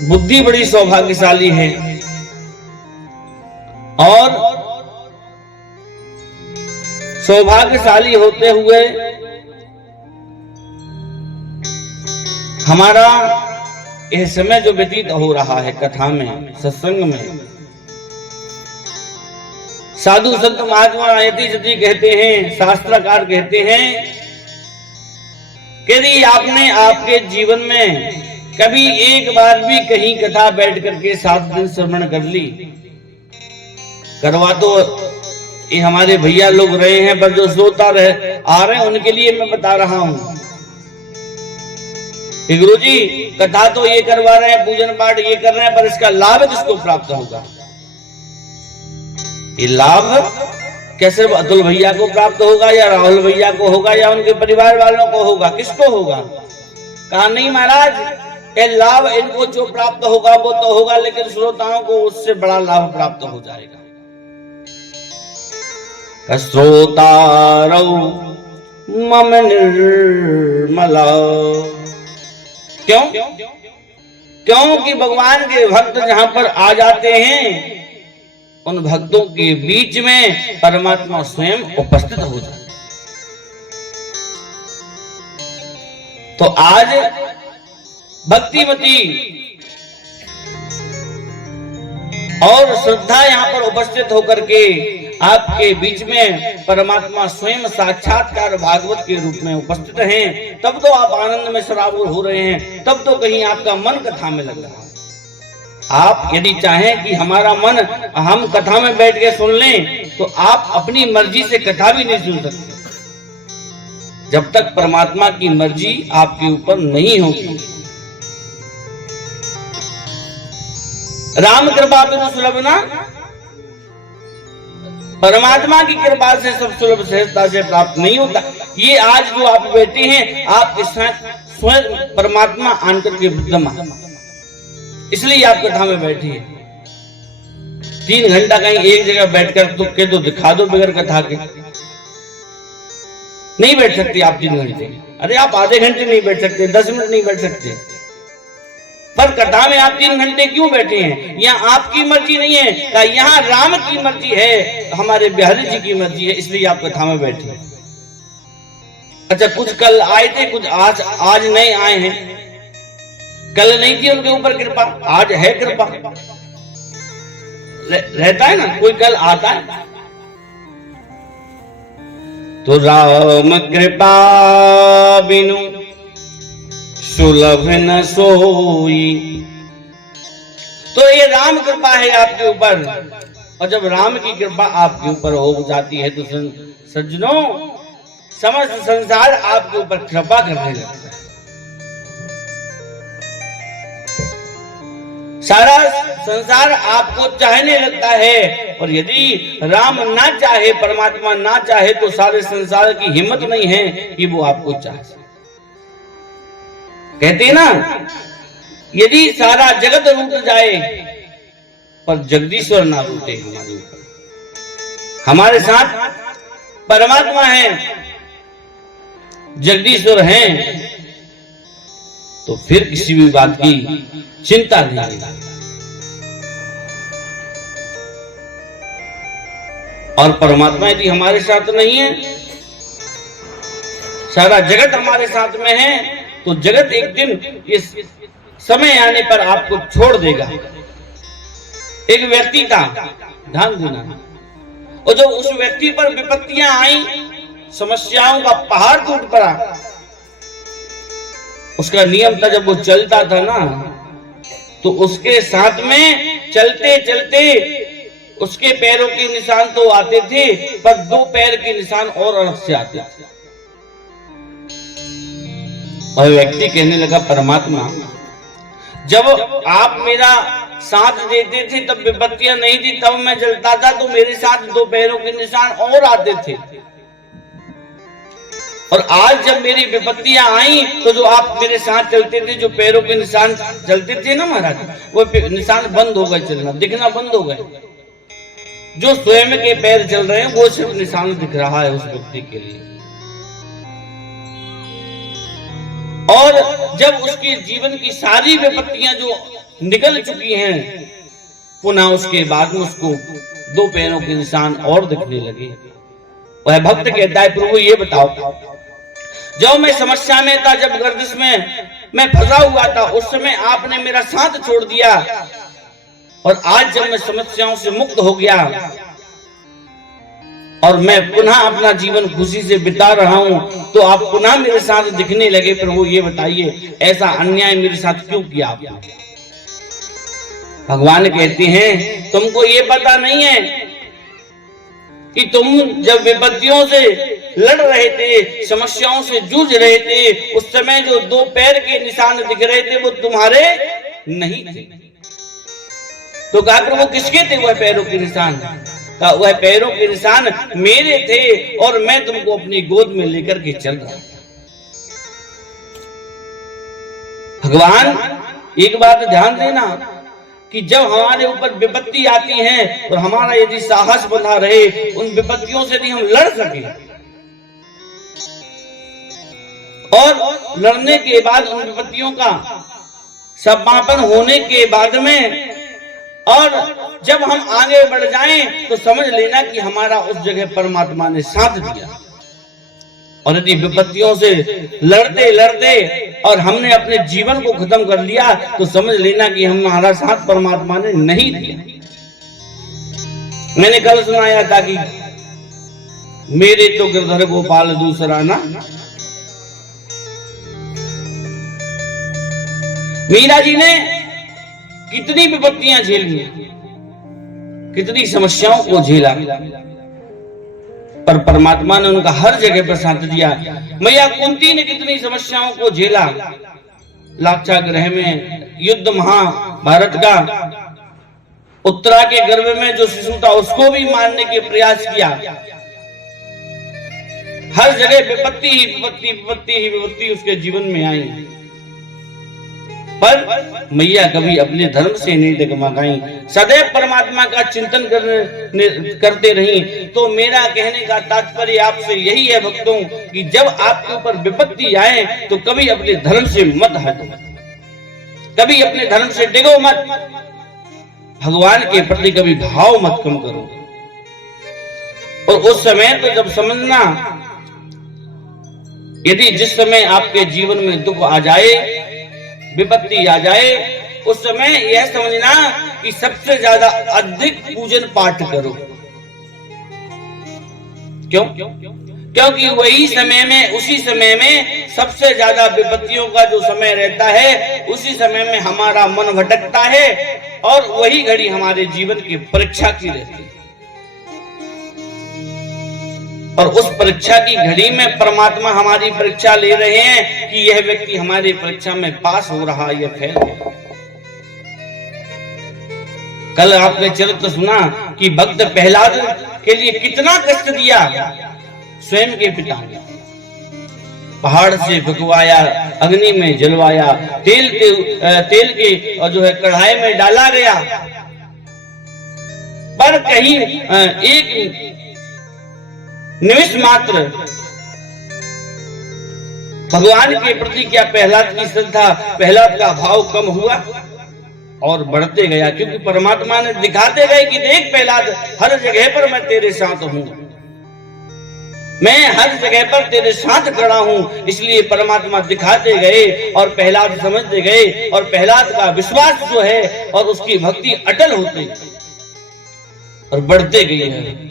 बुद्धि बड़ी सौभाग्यशाली है और सौभाग्यशाली होते हुए हमारा यह समय जो व्यतीत हो रहा है कथा में, सत्संग में, साधु संत महात्मा यति जति कहते हैं, शास्त्रकार कहते हैं कि यदि आपने आपके जीवन में कभी एक बार भी कहीं कथा बैठ करके 7 दिन श्रवण कर ली, करवा तो ये हमारे भैया लोग रहे हैं, पर जो श्रोता आ रहे हैं उनके लिए मैं बता रहा हूं कि गुरु जी कथा तो ये करवा रहे हैं, पूजन पाठ ये कर रहे हैं, पर इसका लाभ किसको प्राप्त होगा? ये लाभ क्या सिर्फ अतुल भैया को प्राप्त होगा या राहुल भैया को होगा या उनके परिवार वालों को होगा? किसको होगा? कहा नहीं महाराज, ये लाभ इनको जो प्राप्त होगा वो तो होगा, लेकिन श्रोताओं को उससे बड़ा लाभ प्राप्त हो जाएगा। श्रोतारौ मम निर्मला। क्यों? क्योंकि भगवान के भक्त जहां पर आ जाते हैं उन भक्तों के बीच में परमात्मा स्वयं उपस्थित हो जाता है। तो आज भक्तिमती और श्रद्धा यहाँ पर उपस्थित होकर के आपके बीच में परमात्मा स्वयं साक्षात्कार भागवत के रूप में उपस्थित हैं, तब तो आप आनंद में सराबोर हो रहे हैं, तब तो कहीं आपका मन कथा में लग रहा है। आप यदि चाहें कि हमारा मन हम कथा में बैठ के सुन लें, तो आप अपनी मर्जी से कथा भी नहीं सुन सकते जब तक परमात्मा की मर्जी आपके ऊपर नहीं होगी। राम कृपा बिनु सुलभ ना, परमात्मा की कृपा से सब सुलभ सहजता से प्राप्त नहीं होता। ये आज जो आप बैठे हैं, आप स्वयं परमात्मा आंतर के विद्यमान, इसलिए आप कथा में बैठे हैं। 3 घंटा कहीं एक जगह बैठकर तुक्के तो दिखा दो, बगैर कथा के नहीं बैठ सकते आप 3 घंटे। अरे आप आधे घंटे नहीं बैठ सकते, 10 मिनट नहीं बैठ सकते, पर कथा में आप 3 घंटे क्यों बैठे हैं? यहाँ आपकी मर्जी नहीं है, यहाँ राम की मर्जी है, हमारे बिहारी जी की मर्जी है, इसलिए आप कथा में बैठे हैं। अच्छा, कुछ कल आए थे, कुछ आज नहीं आए हैं। कल नहीं थी उनके ऊपर कृपा, आज है कृपा। रहता है ना, कोई कल आता है तो राम कृपा बिनु सुलभ न सोई। तो ये राम कृपा है आपके ऊपर, और जब राम की कृपा आपके ऊपर हो जाती है तो सज्जनों, समस्त संसार आपके ऊपर कृपा करने लगता है। सारा संसार आपको चाहने लगता है, और यदि राम ना चाहे, परमात्मा ना चाहे, तो सारे संसार की हिम्मत नहीं है कि वो आपको चाहे। कहते ना, यदि सारा जगत रूठ जाए पर जगदीश्वर ना रूठे हमारे ऊपर। हमारे साथ परमात्मा है, जगदीश्वर हैं, तो फिर किसी भी बात की चिंता नहीं। और परमात्मा यदि हमारे साथ नहीं है, सारा जगत हमारे साथ में है, तो जगत एक दिन इस समय आने पर आपको छोड़ देगा। एक व्यक्ति था, ध्यान देना, और जब उस व्यक्ति पर विपत्तियां आई, समस्याओं का पहाड़ टूट पड़ा, उसका नियम था, जब वो चलता था ना, तो उसके साथ में चलते चलते उसके पैरों के निशान तो आते थे, पर 2 पैर के निशान और अलग से आते थे। और व्यक्ति कहने लगा, परमात्मा, जब आप मेरा साथ देते थे तब विपत्तियां नहीं थी, तब मैं चलता था तो मेरे साथ 2 पैरों के निशान और आते थे, और आज जब मेरी विपत्तियां आई तो जो आप मेरे साथ चलते थे, जो पैरों के निशान चलते थे ना महाराज, वो निशान बंद हो गए, चलना दिखना बंद हो गए। जो स्वयं के पैर चल रहे हैं वो सिर्फ निशान दिख रहा है उस व्यक्ति के लिए। और जब उसकी जीवन की सारी विपत्तियां जो निकल चुकी हैं, पुनः उसके बाद में उसको 2 पैरों के निशान और दिखने लगे। वह भक्त कहता है, प्रभु ये बताओ, जब मैं समस्या में था, जब गर्दिश में मैं फंसा हुआ था, उस समय आपने मेरा साथ छोड़ दिया, और आज जब मैं समस्याओं से मुक्त हो गया और मैं पुनः अपना जीवन खुशी से बिता रहा हूं, तो आप पुनः मेरे साथ दिखने लगे। प्रभु ये बताइए, ऐसा अन्याय मेरे साथ क्यों किया आपने? भगवान कहते हैं, तुमको ये पता नहीं है कि तुम जब विपत्तियों से लड़ रहे थे, समस्याओं से जूझ रहे थे, उस समय जो 2 पैर के निशान दिख रहे थे वो तुम्हारे नहीं थे। तो कहा, प्रभु किसके थे वह पैरों के निशान? कहा, वह पैरों के निशान मेरे थे, और मैं तुमको अपनी गोद में लेकर के चल रहा था। भगवान एक बात ध्यान देना कि जब हमारे ऊपर विपत्ति आती है और हमारा यदि साहस बना रहे, उन विपत्तियों से यदि हम लड़ सके, और लड़ने के बाद उन विपत्तियों का समापन होने के बाद में, और जब हम आगे बढ़ जाएं, तो समझ लेना कि हमारा उस जगह परमात्मा ने साथ दिया। और यदि विपत्तियों से लड़ते लड़ते और हमने अपने जीवन को खत्म कर लिया, तो समझ लेना कि हमारा साथ परमात्मा ने नहीं दिया। मैंने कल सुनाया था कि मेरे तो गिरधर गोपाल दूसरा ना। मीरा जी ने कितनी विपत्तियां झेली, कितनी समस्याओं को झेला, पर परमात्मा ने उनका हर जगह पर साथ दिया। मैया कुंती ने कितनी समस्याओं को झेला, लाक्षागृह में युद्ध महाभारत का, उत्तरा के गर्भ में जो शिशु था उसको भी मारने के प्रयास किया। हर जगह विपत्ति ही विपत्ति, विपत्ति ही विपत्ति उसके जीवन में आई, पर मैया कभी अपने धर्म से नहीं डगमगाई, सदैव परमात्मा का चिंतन करते रही। तो मेरा कहने का तात्पर्य आपसे यही है भक्तों, कि जब आपके ऊपर विपत्ति आए तो कभी अपने धर्म से मत हटो, कभी अपने धर्म से डिगो मत, भगवान के प्रति कभी भाव मत कम करो। और उस समय तो जब समझना, यदि जिस समय आपके जीवन में दुख आ जाए, विपत्ति आ जाए, उस समय यह समझना कि सबसे ज्यादा अधिक पूजन पाठ करो। क्यों? क्योंकि वही समय में, उसी समय में सबसे ज्यादा विपत्तियों का जो समय रहता है, उसी समय में हमारा मन भटकता है, और वही घड़ी हमारे जीवन की परीक्षा की रहती है। और उस परीक्षा की घड़ी में परमात्मा हमारी परीक्षा ले रहे हैं कि यह व्यक्ति हमारी परीक्षा में पास हो रहा है या फेल हो रहा। कल आपने चरित्र सुना कि भक्त प्रहलाद के लिए कितना कष्ट दिया स्वयं के पिता ने। पहाड़ से फुकवाया, अग्नि में जलवाया, तेल के और जो है कढ़ाई में डाला गया, पर कहीं एक निमिष मात्र भगवान के प्रति क्या प्रहलाद की श्रद्धा, प्रहलाद का भाव कम हुआ और बढ़ते गया। क्योंकि परमात्मा ने दिखाते गए कि देख प्रहलाद, हर जगह पर मैं तेरे साथ हूं, मैं हर जगह पर तेरे साथ खड़ा हूं। इसलिए परमात्मा दिखाते गए और प्रहलाद समझते गए, और प्रहलाद का विश्वास जो है और उसकी भक्ति अटल होती और बढ़ते गई है।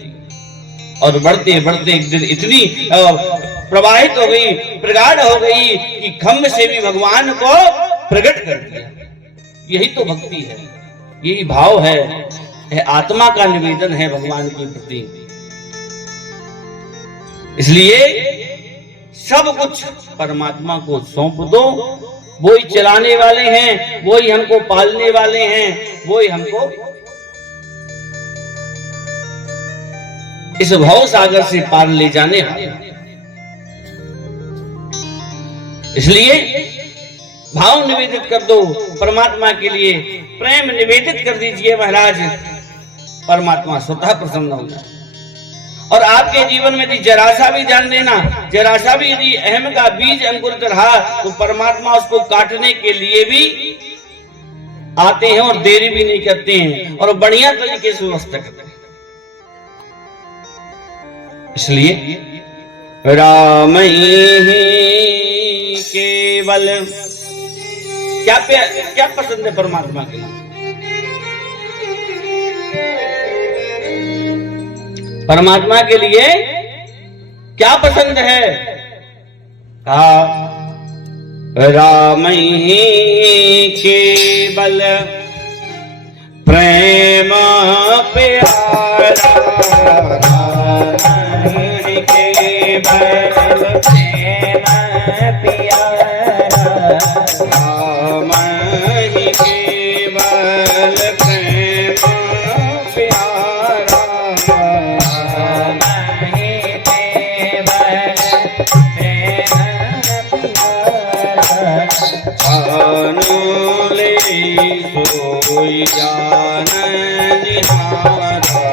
और बढ़ते बढ़ते एक दिन इतनी प्रवाहित हो गई, प्रगाढ़ हो गई कि खम्भ से भी भगवान को प्रकट कर दिया। यही तो भक्ति है, यही भाव है आत्मा का निवेदन है भगवान के प्रति। इसलिए सब कुछ परमात्मा को सौंप दो, वो ही चलाने वाले हैं, वो ही हमको पालने वाले हैं, वो ही हमको इस भव सागर से पार ले जाने वाले। इसलिए भाव निवेदित कर दो परमात्मा के लिए, प्रेम निवेदित कर दीजिए महाराज, परमात्मा स्वतः प्रसन्न होगा। और आपके जीवन में यदि जरा सा भी जान लेना, जरा सा भी यदि अहम का बीज अंकुरित रहा, तो परमात्मा उसको काटने के लिए भी आते हैं और देरी भी नहीं करते हैं और बढ़िया तरीके से व्यवस्था करते हैं। इसलिए राम ही केवल क्या पसंद है परमात्मा के लिए? परमात्मा के लिए क्या पसंद है? राम ही केवल प्रेम प्यारा, राम ही केवल प्रेम प्यारा, राम ही केवल प्रेम प्यारा, राम ही केवल प्रेम ले सोई जान निहारा,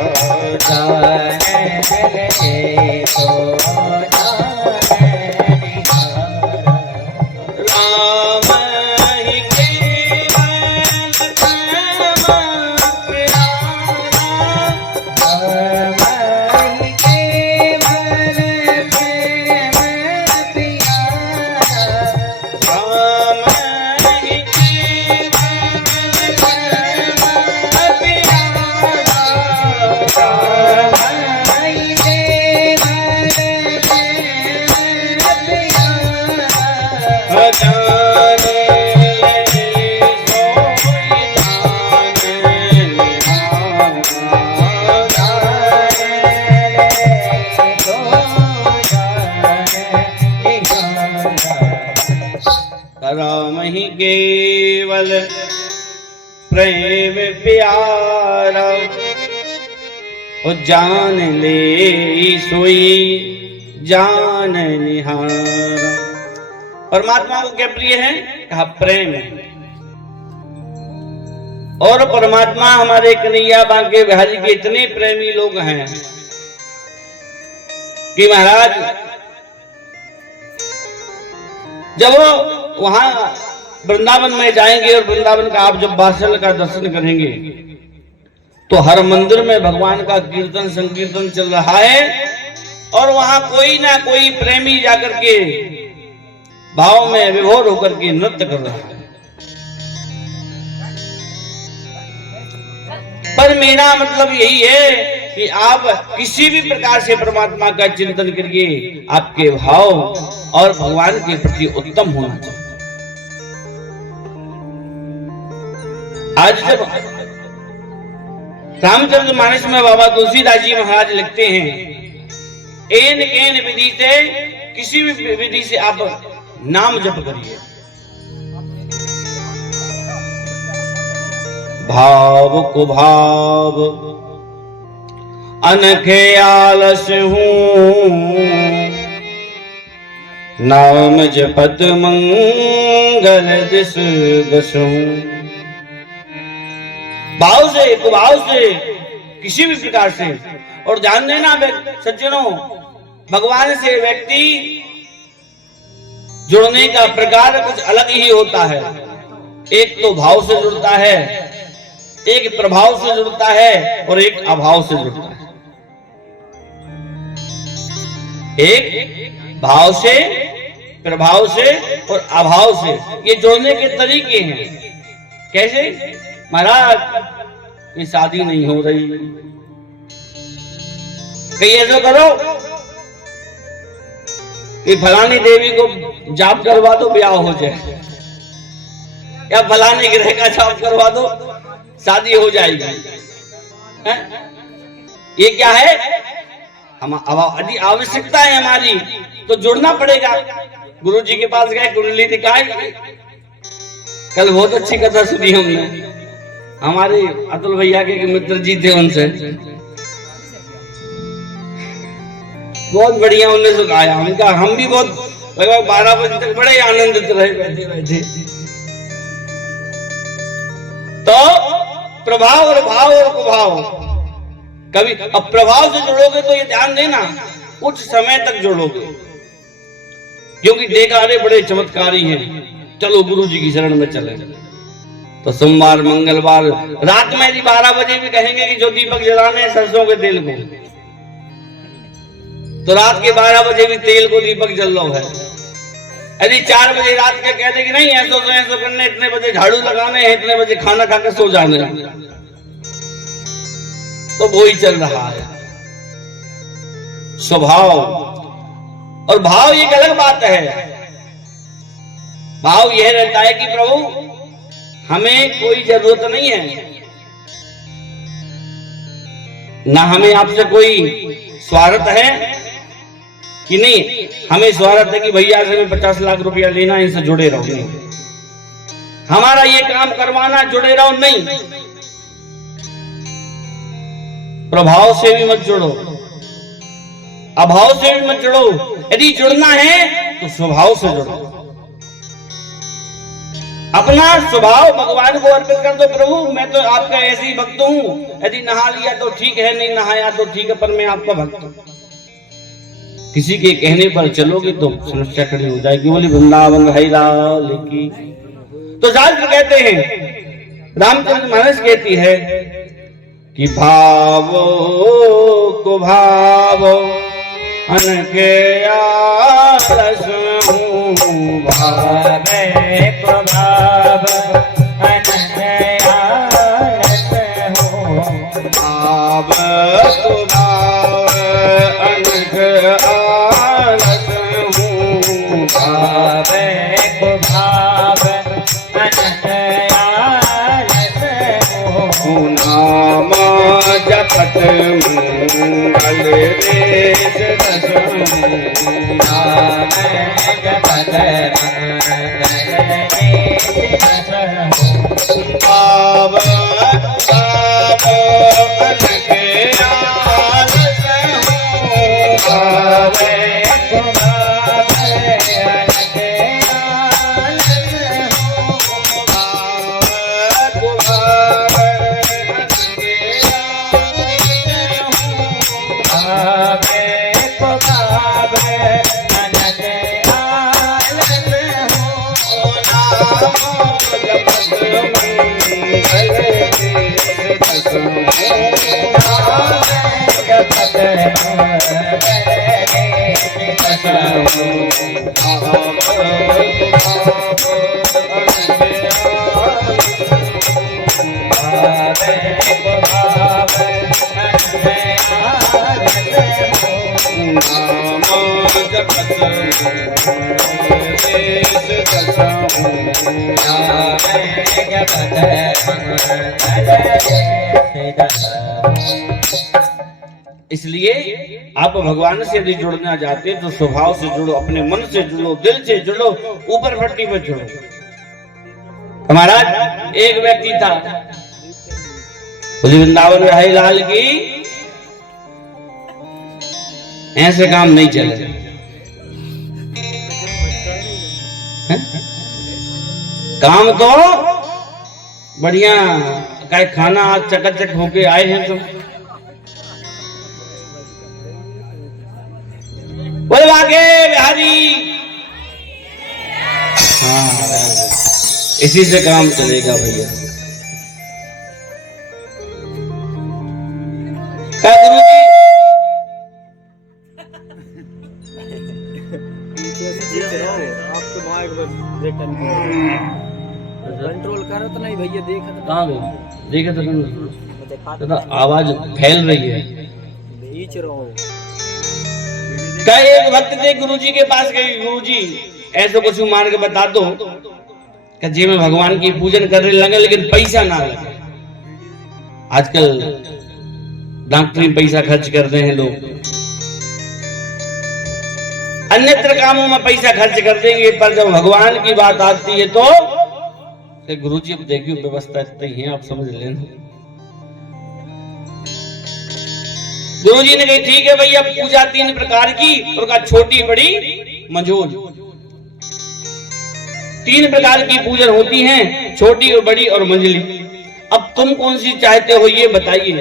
जान ले सो राम ही केवल प्रेम प्यारा, राम ही केवल प्रेम प्यारा, राम ही राम ही केवल प्रेम प्यारा, ओ जान ले सोई जान निहारा। परमात्मा को क्या प्रिय है? कहा प्रेम। और परमात्मा हमारे कन्हैया बांके बिहारी के इतने प्रेमी लोग हैं कि महाराज जब वहां वृंदावन में जाएंगे और वृंदावन का आप जब वात्सल्य का दर्शन करेंगे तो हर मंदिर में भगवान का कीर्तन संकीर्तन चल रहा है और वहां कोई ना कोई प्रेमी जाकर के भाव में विभोर होकर के नृत्य कर रहा है। पर मेरा मतलब यही है कि आप किसी भी प्रकार से परमात्मा का चिंतन करिए, आपके भाव और भगवान के प्रति उत्तम होना चाहिए। आज जब रामचंद्र मानस में बाबा तुलसीदास जी महाराज लिखते हैं, एन केन विधि से, किसी भी विधि से आप नाम जप करिए, भाव को भाव अनखे आलस हूं, नाम जपत मंगल दिस दसूं। भाव से, कुभाव से, किसी भी प्रकार से। और ध्यान देना सज्जनों, भगवान से व्यक्ति जुड़ने का प्रकार कुछ अलग ही होता है। एक तो भाव से जुड़ता है, एक प्रभाव से जुड़ता है और एक अभाव से जुड़ता है। एक भाव से, प्रभाव से और अभाव से, ये जोड़ने के तरीके हैं। कैसे? महाराज ये शादी नहीं हो रही, कहीं ऐसा करो कि फलानी देवी को जाप करवा दो ब्याह हो जाए, या फलानी ग्रह का जाप करवा दो शादी हो जाएगी। है? ये क्या है? हम यदि आवश्यकता है हमारी तो जुड़ना पड़ेगा। गुरु जी के पास गए, कुंडली दिखाई, कल बहुत अच्छी कथा सुनी हमने, हमारे अतुल भैया के मित्र जी थे, उनसे बहुत बढ़िया उन्होंने सुनाया। उनका हम भी बहुत लगभग 12 बजे तक बड़े आनंदित रहे बैठे बैठे। तो प्रभाव और भाव और कुभाव, कभी अब प्रभाव से जुड़ोगे तो ये ध्यान देना कुछ समय तक जुड़ोगे, क्योंकि देखा अरे बड़े चमत्कारी हैं, चलो गुरु जी की शरण में चले। तो सोमवार मंगलवार रात में यदि 12 बजे भी कहेंगे कि जो दीपक जलाने हैं सरसों के तेल को, तो रात के 12 बजे भी तेल को दीपक जल रहा है। यदि 4 बजे रात के कहते कि नहीं ऐसो तो ऐसो करने, इतने बजे झाड़ू लगाने हैं, इतने बजे खाना खाकर सो जाने, तो वो ही चल रहा है स्वभाव। और भाव एक अलग बात है। भाव यह रहता है कि प्रभु हमें कोई जरूरत नहीं है, ना हमें आपसे कोई स्वार्थ है कि नहीं, हमें स्वार्थ है कि भैया से हमें 50 लाख रुपया लेना है, इनसे जुड़े रहो, नहीं हमारा ये काम करवाना, जुड़े रहो, नहीं प्रभाव से भी मत जुड़ो, अभाव से भी मत जुड़ो। यदि जुड़ना है तो स्वभाव से जुड़ो, अपना स्वभाव भगवान को अर्पित कर दो। प्रभु मैं तो आपका ऐसे ही भक्त हूं, यदि नहा लिया तो ठीक है, नहीं नहाया तो ठीक है, पर मैं आपका भक्त हूं। किसी के कहने पर चलोगे तो समस्या खड़ी हो जाएगी। बोली वृंदावन भाई लाल की। तो शास्त्र कहते हैं, रामचरितमानस कहती है कि भावो को भावो अनके आलस हूँ, भावे को भाव अनके आलस हूँ, भाव को भाव अनके आलस हूँ, भावे को भाव अनके आलस हूँ, नाम जपत मंगल देश इसलिए आप भगवान से यदि जुड़ना चाहते हैं तो स्वभाव से जुड़ो, अपने मन से जुड़ो, दिल से जुड़ो, ऊपर भट्टी में जुड़ो। महाराज एक व्यक्ति था, वृंदावन भाई लाल की, ऐसे काम नहीं चले। काम तो बढ़िया, काय खाना आज चकाचक होके आए हैं तुम, बोले आगे बिहारी। हाँ इसी से काम चलेगा भैया। गुरु जी कंट्रोल करो तो नहीं भैया, देखा तो कहाँ गए, देखा तो आवाज फैल रही है। बेच रहा हूँ। क्या एक भक्त थे गुरुजी के पास गए, गुरुजी ऐसे कुछ मार्ग बता दो कि जी मैं भगवान की पूजन करने लगे लेकिन पैसा ना लगे। आजकल डॉक्टरी पैसा खर्च करते हैं लोग, अन्यत्र कामों में पैसा खर्च कर देंगे, पर जब भगवान की बात आती है तो गुरुजी अब देखिए व्यवस्था इतनी है, आप समझ लेना। गुरुजी ने कही ठीक है भैया, पूजा 3 प्रकार की, प्रकार छोटी बड़ी मंझोल, 3 प्रकार की पूजन होती हैं, छोटी और बड़ी और मंझली। अब तुम कौन सी चाहते हो ये बताइए।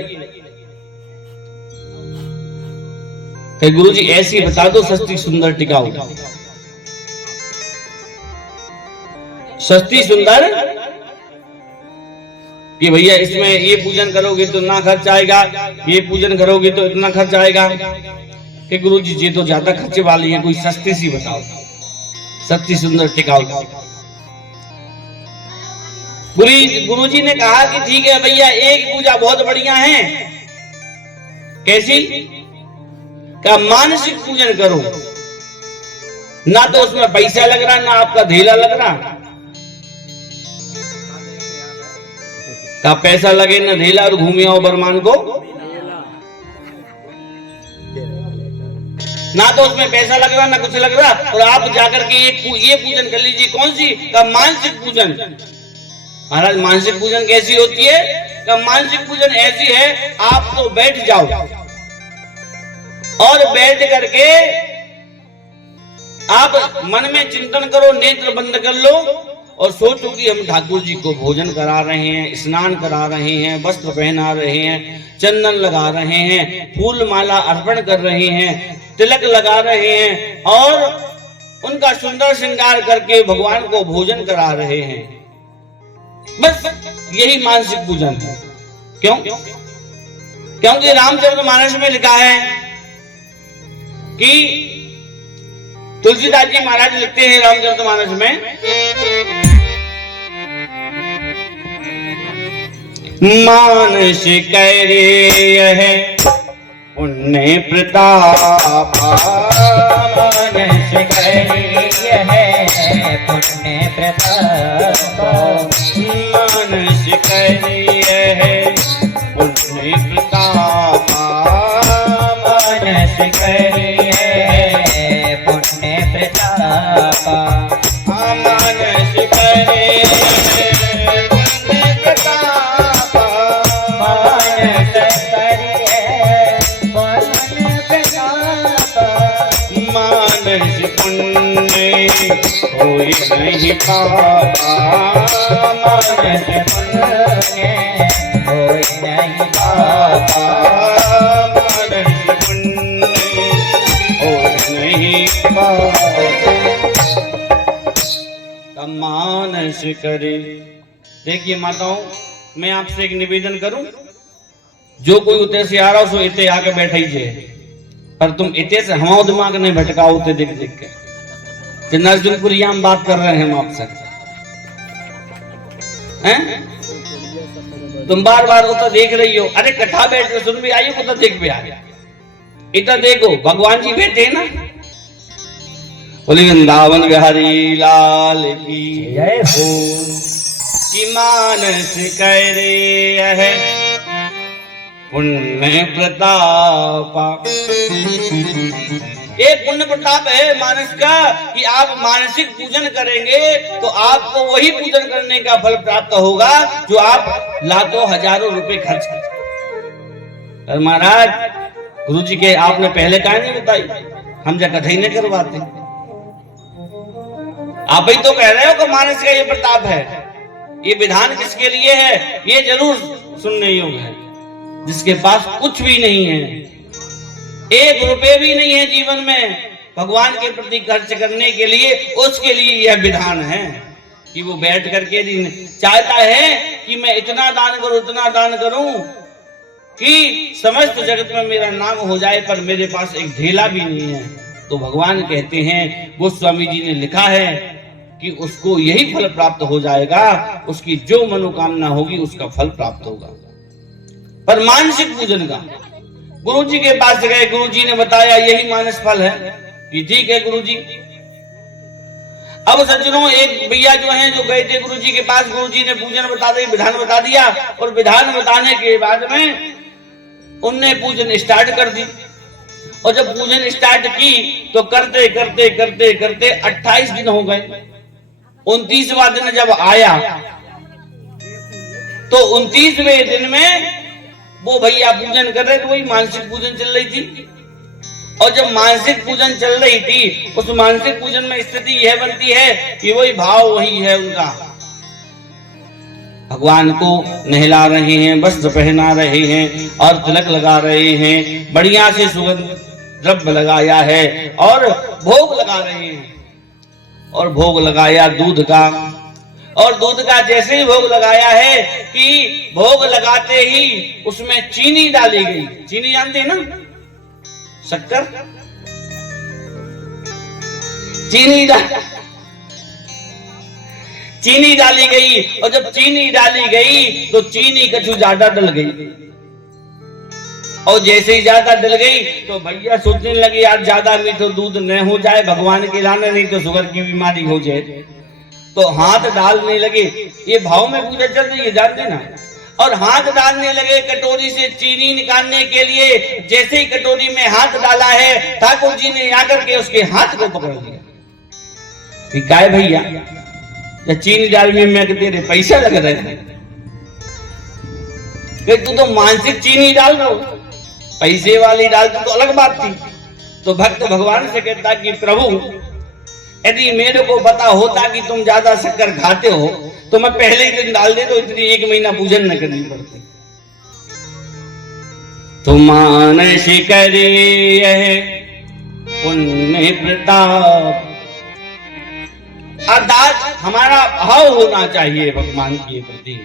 गुरुजी ऐसी बता दो सस्ती सुंदर टिकाऊ। सस्ती सुंदर कि भैया इसमें ये पूजन करोगे तो इतना खर्च आएगा, ये पूजन करोगे तो इतना खर्च आएगा। कि गुरुजी ये तो ज्यादा खर्चे वाली है, कोई सस्ती सी बताओ, सस्ती सुंदर टिकाऊ। गुरुजी ने कहा कि ठीक है भैया, एक पूजा बहुत बढ़िया है। कैसी? का मानसिक पूजन करो, ना तो उसमें पैसा लग रहा, ना आपका ढेला लग रहा। का पैसा लगे ना ढेला, और घूमे आओ बरमान को, ना तो उसमें पैसा लग रहा ना कुछ लग रहा। और आप जाकर के ये पूजन कर लीजिए। कौन सी? का मानसिक पूजन। महाराज मानसिक पूजन कैसी होती है? का मानसिक पूजन ऐसी है, आप तो बैठ जाओ और बैठ करके आप मन में चिंतन करो, नेत्र बंद कर लो और सोचो कि हम ठाकुर जी को भोजन करा रहे हैं, स्नान करा रहे हैं, वस्त्र पहना रहे हैं, चंदन लगा रहे हैं, फूल माला अर्पण कर रहे हैं, तिलक लगा रहे हैं और उनका सुंदर श्रृंगार करके भगवान को भोजन करा रहे हैं। बस यही मानसिक पूजन है। क्यों? क्योंकि रामचरितमानस में लिखा है कि तुलसीदास जी महाराज लिखते हैं रामचरितमानस में, मानस करे पुण्य प्रताप, मानस करे पुण्य प्रताप, मानस करे पुण्य प्रताप, मानस करे पुण्य प्रताप, मानस करे पुण्य प्रताप, मानस करे पुण्य प्रताप, मानस पुण्य होई नहीं पापा, मानस पुण्य होई नहीं पापा, मानस पुण्य होई नहीं पापा। मानस करे। देखिए माताओं, मैं आपसे एक निवेदन करूं, जो कोई उते से आ रहा हो सो इते आके बैठा ही जे, पर तुम इते से हमारा दिमाग नहीं भटकाओ उते देख देख के। नरसिंहपुरी हम बात कर रहे हैं हम आपसे, हैं? तुम बार बार उतर देख रही हो, अरे कथा बैठ के सुन भी आई हो, उतर देख भी आ गया। इधर देखो भगवान जी बैठे ना। बोले वृंदावन बिहारी लाल की जय हो। कि मानस करे है पुण्य प्रतापा। एक पुण्य प्रताप है मानस का कि आप मानसिक पूजन करेंगे तो आपको वही पूजन करने का फल प्राप्त होगा जो आप लाखों हजारों रुपए खर्च कर। महाराज गुरु जी के आपने पहले कहानी बताई, हम जा कथा ही नहीं करवाते। आप ही तो कह रहे हो कि मानस का ये प्रताप है। ये विधान किसके लिए है? ये जरूर सुनने योग्य है। जिसके पास कुछ भी नहीं है, एक रुपए भी नहीं है जीवन में भगवान के प्रति खर्च करने के लिए, उसके लिए यह विधान है कि वो बैठ करके चाहता है कि मैं इतना दान करूं, इतना दान करूं कि समस्त जगत में मेरा नाम हो जाए, पर मेरे पास एक ढेला भी नहीं है। तो भगवान कहते हैं, गोस्वामी जी ने लिखा है कि उसको यही फल प्राप्त हो जाएगा, उसकी जो मनोकामना होगी उसका फल प्राप्त होगा। पर मानसिक पूजन का गुरु जी के पास गए, गुरु जी ने बताया यही मानस फल है कि ठीक है गुरु जी। अब सज्जनों, एक भैया जो हैं जो गए थे गुरु जी के पास, गुरु जी ने पूजन बता दिया, विधान बता दिया, और विधान बताने के बाद में उनने पूजन स्टार्ट कर दी। और जब पूजन स्टार्ट की तो करते करते करते करते 28 दिन हो गए। 29वां दिन जब आया तो 29वें दिन में वो भैया पूजन कर रहे थे, वही मानसिक पूजन चल रही थी। और जब मानसिक पूजन चल रही थी, उस मानसिक पूजन में स्थिति यह बनती है कि वही भाव वही है उनका, भगवान को नहला रहे हैं, वस्त्र पहना रहे हैं और तिलक लगा रहे हैं, बढ़िया से सुगंध द्रव्य लगाया है और भोग लगा रहे हैं। और भोग लगाया दूध का, और दूध का जैसे ही भोग लगाया है कि भोग लगाते ही उसमें चीनी डाली गई। चीनी जानते हैं ना, शक्कर, चीनी डाली गई। और जब चीनी डाली गई तो चीनी कछु ज्यादा डल गई, और जैसे ही ज्यादा डल गई तो भैया सोचने लगे यार ज्यादा मीठो दूध न हो जाए, भगवान के लाने, नहीं तो शुगर की बीमारी हो जाए। तो हाथ डालने लगे, ये भाव में पूजा चल रही है जानते ना, और हाथ डालने लगे कटोरी से चीनी निकालने के लिए। जैसे ही कटोरी में हाथ डाला है, ठाकुर जी ने आकर के उसके हाथ को पकड़ लिया। क्या है भैया, या चीनी डालने में तेरे पैसा लग रहे हैं, तू तो मानसिक चीनी डाल रहा हो, पैसे वाली डालती तो अलग बात थी। तो भक्त भगवान से कहता कि प्रभु यदि मेरे को पता होता कि तुम ज्यादा शक्कर खाते हो तो मैं पहले ही दिन डाल दे, तो इतनी 1 महीना पूजन न करनी पड़ती। तुम मानस करे पुण्य प्रताप, अर्थात हमारा भाव होना चाहिए भगवान के प्रति।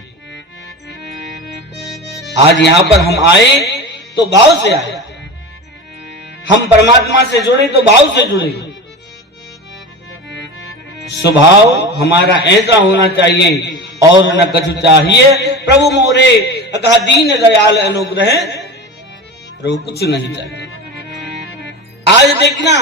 आज यहां पर हम आए तो भाव से आए, हम परमात्मा से जुड़े तो भाव से जुड़े। स्वभाव हमारा ऐसा होना चाहिए, और न कछु चाहिए प्रभु मोरे कहा दीन दयाल अनुग्रह, प्रभु कुछ नहीं चाहिए। आज देखना